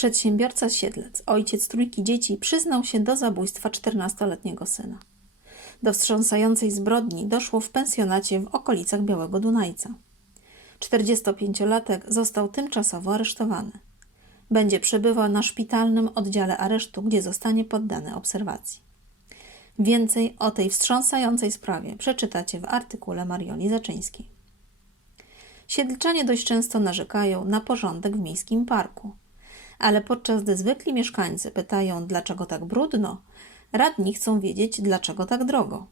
Przedsiębiorca Siedlec, ojciec trójki dzieci, przyznał się do zabójstwa 14-letniego syna. Do wstrząsającej zbrodni doszło w pensjonacie w okolicach Białego Dunajca. 45-latek został tymczasowo aresztowany. Będzie przebywał na szpitalnym oddziale aresztu, gdzie zostanie poddany obserwacji. Więcej o tej wstrząsającej sprawie przeczytacie w artykule Marioli Zaczyńskiej. Siedlczanie dość często narzekają na porządek w miejskim parku, ale podczas gdy zwykli mieszkańcy pytają, dlaczego tak brudno, radni chcą wiedzieć, dlaczego tak drogo.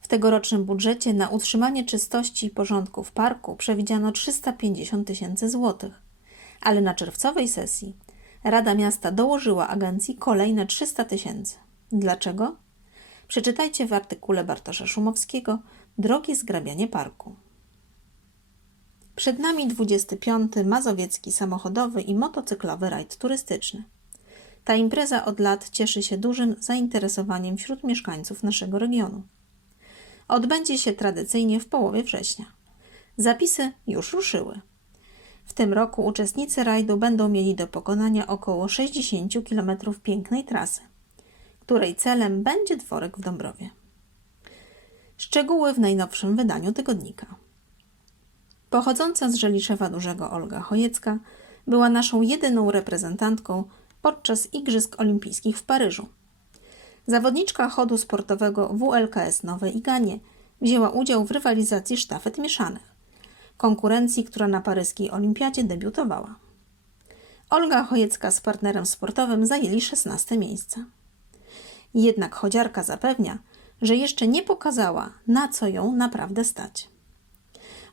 W tegorocznym budżecie na utrzymanie czystości i porządku w parku przewidziano 350 tysięcy złotych, ale na czerwcowej sesji Rada Miasta dołożyła agencji kolejne 300 tysięcy. Dlaczego? Przeczytajcie w artykule Bartosza Szumowskiego Drogie zgrabianie parku. Przed nami 25. Mazowiecki samochodowy i motocyklowy rajd turystyczny. Ta impreza od lat cieszy się dużym zainteresowaniem wśród mieszkańców naszego regionu. Odbędzie się tradycyjnie w połowie września. Zapisy już ruszyły. W tym roku uczestnicy rajdu będą mieli do pokonania około 60 km pięknej trasy, której celem będzie dworek w Dąbrowie. Szczegóły w najnowszym wydaniu tygodnika. Pochodząca z Żeliszewa Dużego Olga Chojecka była naszą jedyną reprezentantką podczas Igrzysk Olimpijskich w Paryżu. Zawodniczka chodu sportowego WLKS Nowe Iganie wzięła udział w rywalizacji sztafet mieszanych, konkurencji, która na paryskiej olimpiadzie debiutowała. Olga Chojecka z partnerem sportowym zajęli 16 miejsce. Jednak chodziarka zapewnia, że jeszcze nie pokazała, na co ją naprawdę stać.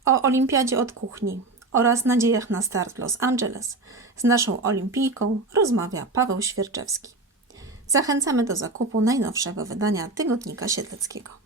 O olimpiadzie od kuchni oraz nadziejach na start w Los Angeles z naszą olimpijką rozmawia Paweł Świerczewski. Zachęcamy do zakupu najnowszego wydania Tygodnika Siedleckiego.